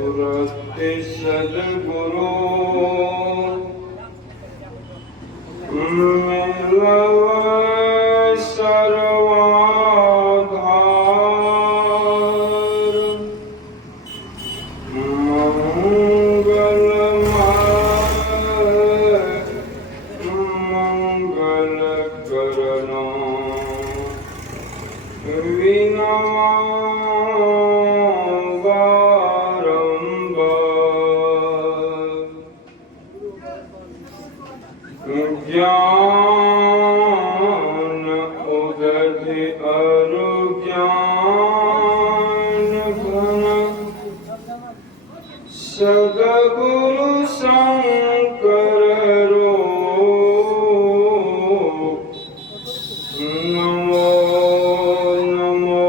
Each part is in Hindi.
मंगलमूर्ति सद्गुरु मिलव सर्वाधार मंगल करना विना बारंबार ज्ञान उदधि अरुज्ञान घन सद्गुरु शंकर नमो नमो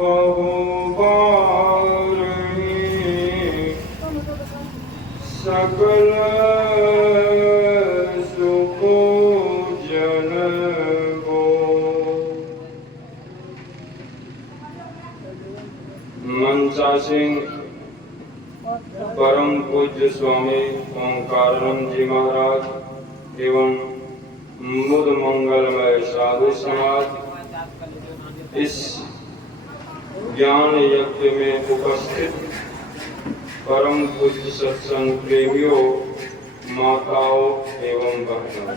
बहुबारही सकल सुपूजन गो। मनसा सिंह परम पूज्य स्वामी ओंकारानंद जी महाराज एवं मुद मंगलमय साधु समाज इस ज्ञान यज्ञ में उपस्थित परम पूज्य सत्संग प्रेमियों, माताओं एवं बहनों,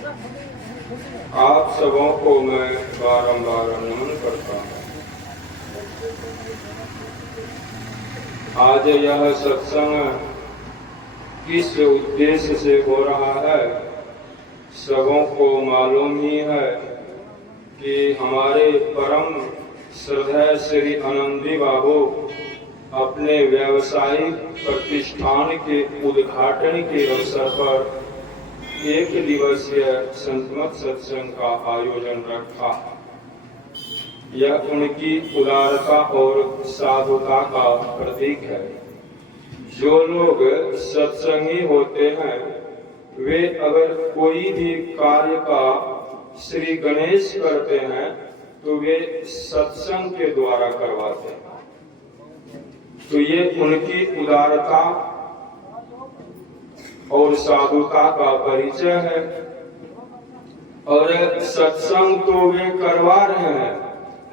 आप सबों को मैं बारंबार नमन करता हूँ। आज यह सत्संग किस उद्देश्य से हो रहा है, सबों को मालूम ही है कि हमारे परम श्रद्धेय श्री आनंदी बाबू अपने व्यावसायिक प्रतिष्ठान के उद्घाटन के अवसर पर एक दिवसीय संतमत सत्संग का आयोजन रखा। यह उनकी उदारता और साधुता का प्रतीक है। जो लोग सत्संगी होते हैं वे अगर कोई भी कार्य का श्री गणेश करते हैं तो वे सत्संग के द्वारा करवाते हैं। तो ये उनकी उदारता और साधुता का परिचय है। और सत्संग तो वे करवा रहे हैं,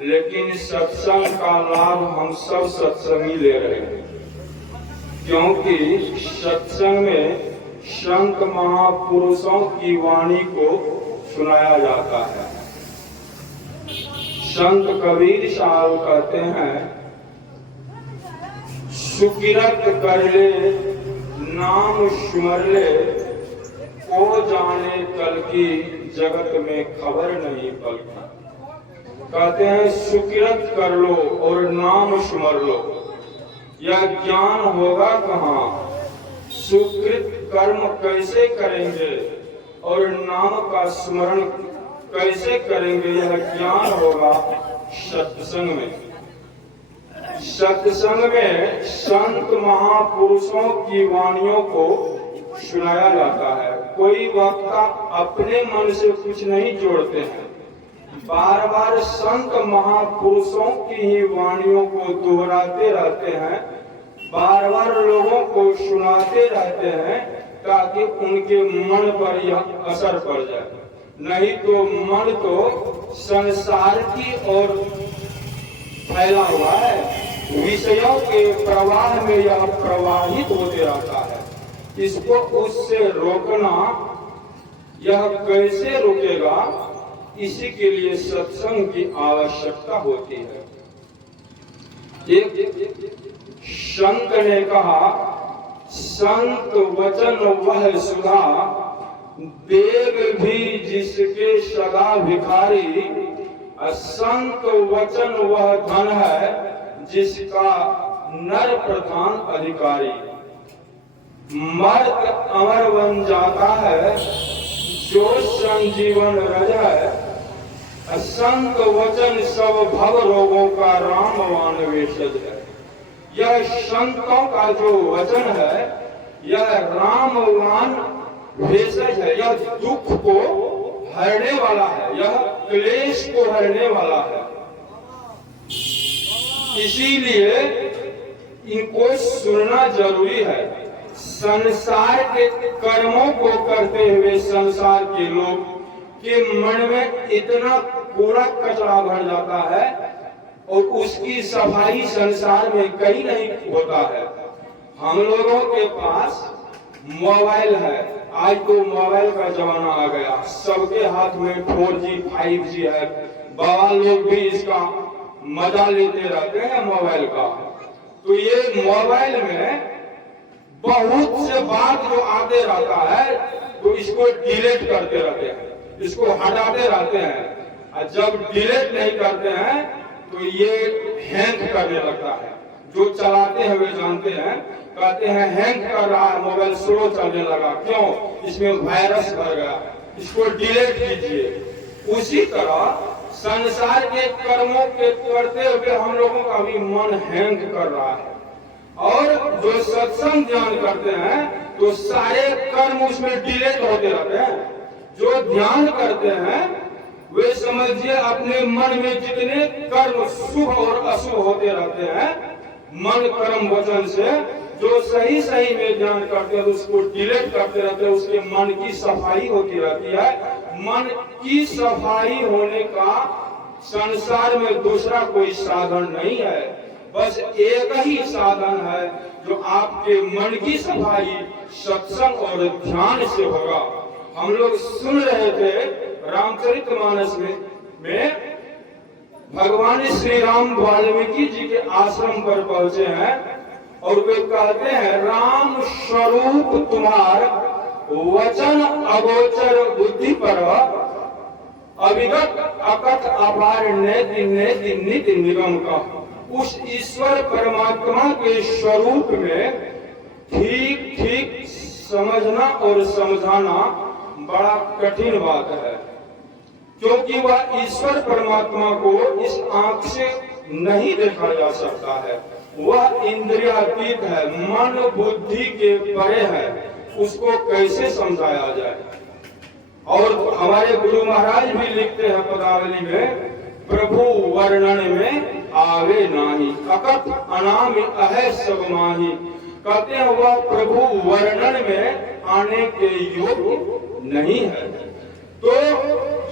लेकिन सत्संग का लाभ हम सब सत्संगी ले रहे हैं, क्योंकि सत्संग में संत महापुरुषों की वाणी को सुनाया जाता है। संत कबीर साहब कहते हैं, सुकिरत कर ले नाम सुमर ले, को जाने कल की जगत में खबर नहीं पल की। कहते हैं सुकिरत कर लो और नाम सुमर लो। यह ज्ञान होगा कहाँ? सुकृत कर्म कैसे करेंगे और नाम का स्मरण कैसे करेंगे? यह ज्ञान होगा सत्संग में। सत्संग में संत महापुरुषों की वाणियों को सुनाया जाता है। कोई वक्ता अपने मन से कुछ नहीं जोड़ते हैं, बार बार संत महापुरुषों की ही वाणियों को दोहराते रहते हैं, बार बार लोगों को सुनाते रहते हैं ताकि उनके मन पर यह असर पड़ जाए। नहीं तो मन तो संसार की ओर फैला हुआ है, विषयों के प्रवाह में यह प्रवाहित होते रहता है। इसको उससे रोकना, यह कैसे रुकेगा? इसी के लिए सत्संग की आवश्यकता होती है। एक संत ने कहा, संत वचन वह सुधा, देव भी जिसके सदा भिखारी, संत वचन वह धन है जिसका नर प्रधान अधिकारी। मर्त अमर बन जाता है जो संजीवन रज है, संत वचन सब भव रोगों का रामवान वेशज है। यह संतों का जो वचन है, यह रामवान भेषज है, यह दुख को हरने वाला है, यह क्लेश को हरने वाला है। इसीलिए इनको सुनना जरूरी है। संसार के कर्मों को करते हुए संसार के लोग के मन में इतना कूड़ा कचरा भर जाता है और उसकी सफाई संसार में कहीं नहीं होता है। हम लोगों के पास मोबाइल है, आज तो मोबाइल का जमाना आ गया, सबके हाथ में 4G 5G है। बाबा लोग भी इसका मजा लेते रहते हैं मोबाइल का। तो ये मोबाइल में बहुत से बात जो आते रहता है तो इसको डिलीट करते रहते हैं, इसको हटाते रहते हैं, और जब डिलीट नहीं करते हैं तो ये हैंग करने लगता है। जो चलाते हैं वे जानते हैं, कहते हैं हैंग कर रहा है, मोबाइल स्लो चलने लगा, क्यों? इसमें वायरस भर गया, इसको डिलीट कीजिए। उसी तरह संसार के कर्मों के करते हुए हम लोगों का भी मन हैंग कर रहा है। और जो सत्संग ध्यान करते हैं तो सारे कर्म उसमें डिलीट होते रहते हैं। जो ध्यान करते हैं वे समझिए अपने मन में जितने कर्म शुभ और अशुभ होते रहते हैं, मन कर्म वचन से जो सही सही में ध्यान करते हैं उसको डिलीट करते रहते हैं, उसके मन की सफाई होती रहती है। मन की सफाई होने का संसार में दूसरा कोई साधन नहीं है, बस एक ही साधन है जो आपके मन की सफाई सत्संग और ध्यान से होगा। हम लोग सुन रहे थे रामचरितमानस में भगवान श्री राम वाल्मीकि जी के आश्रम पर पहुंचे हैं और वे कहते हैं, राम स्वरूप तुम्हार वचन अगोचर बुद्धि पर अविगत अकथ अपार नेति नेति नित्य निगम का। उस ईश्वर परमात्मा के स्वरूप में ठीक ठीक समझना और समझाना बड़ा कठिन बात है, क्योंकि वह ईश्वर परमात्मा को इस आंख से नहीं देखा जा सकता है। वह इंद्रियातीत है, मन बुद्धि के परे है, उसको कैसे समझाया जाए। और हमारे गुरु महाराज भी लिखते हैं पदावली में, प्रभु वर्णन में आवे नाही, अकथ अनाम अहे सब माही। कहते हैं वह प्रभु वर्णन में आने के योग्य नहीं है। तो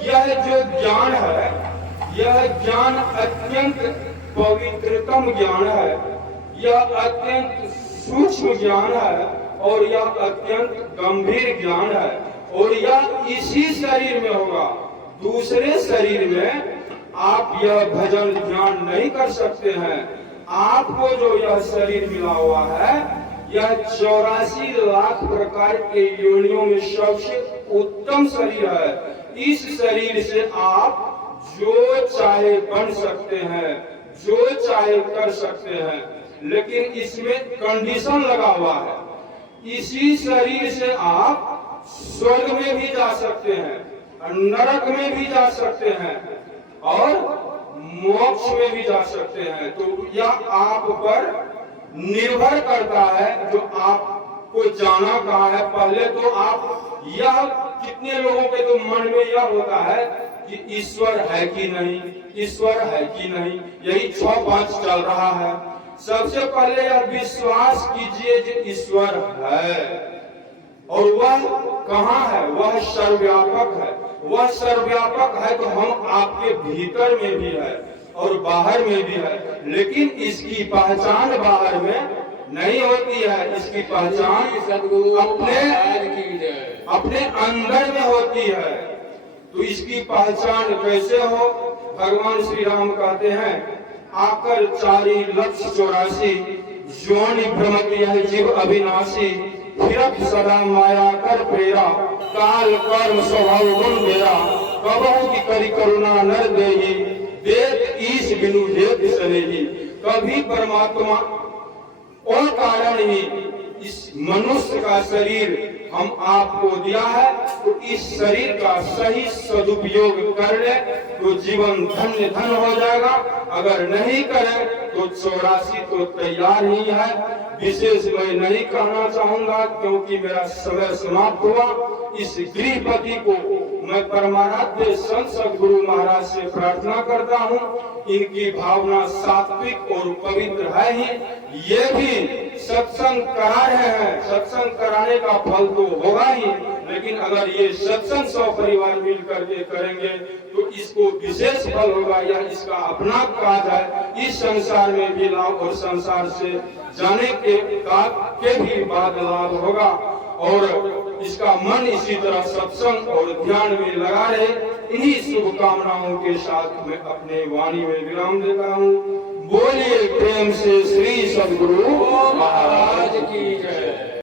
यह जो ज्ञान है, यह ज्ञान अत्यंत पवित्रतम ज्ञान है, यह अत्यंत सूक्ष्म ज्ञान है और यह अत्यंत गंभीर ज्ञान है। और यह इसी शरीर में होगा, दूसरे शरीर में आप यह भजन ज्ञान नहीं कर सकते हैं। आपको जो यह शरीर मिला हुआ है, यह 84 लाख प्रकार के योनियों में सबसे उत्तम शरीर है। इस शरीर से आप जो चाहे बन सकते हैं, जो चाहे कर सकते हैं, लेकिन इसमें कंडीशन लगा हुआ है। इसी शरीर से आप स्वर्ग में भी जा सकते हैं, नरक में भी जा सकते हैं और मोक्ष में भी जा सकते हैं। तो यह आप पर निर्भर करता है जो आपको जाना कहाँ है। पहले तो आप यह कितने लोगों के तो मन में यह होता है कि ईश्वर है कि नहीं, ईश्वर है कि नहीं, यही 6-5 चल रहा है। सबसे पहले यह विश्वास कीजिए कि ईश्वर है और वह कहाँ है, वह सर्वव्यापक है। वह सर्वव्यापक है तो हम आपके भीतर में भी है और बाहर में भी है, लेकिन इसकी पहचान बाहर में नहीं होती है। इसकी पहचान अपने अंदर में होती है। तो इसकी पहचान कैसे हो? भगवान श्री राम कहते हैं, आकर 4,84,000 योनि भ्रमत यह जीव अविनाशी, फिरत सदा माया कर प्रेरा, काल कर्म स्वभाव गुण मेरा, कबहू की करी करुणा नर देही, देख ईश बिनु देख सनेही। कभी परमात्मा और कारण ही इस मनुष्य का शरीर हम आपको दिया है, तो इस शरीर का सही सदुपयोग कर ले तो जीवन धन्य धन्य हो जाएगा। अगर नहीं करें तो 84 तो तैयार ही है। विशेष मैं नहीं कहना चाहूंगा क्योंकि मेरा समय समाप्त हुआ। इस गृहपति को मैं परमाराध्य संत सद्गुरु महाराज से प्रार्थना करता हूँ, इनकी भावना सात्विक और पवित्र है ही। ये भी सत्संग करा रहे हैं, सत्संग कराने का फल तो होगा ही, लेकिन अगर ये सत्संग 100 परिवार मिल करके करेंगे तो इसको विशेष फल होगा। यह इसका अपना काज है, इस संसार में भी लाभ और संसार से जाने के भी बाद लाभ होगा। और इसका मन इसी तरह सत्संग और ध्यान में लगा रहे। इन्हीं शुभकामनाओं के साथ मैं अपने वाणी में विराम देता हूँ। बोलिए प्रेम से श्री सद्गुरु महाराज की जय।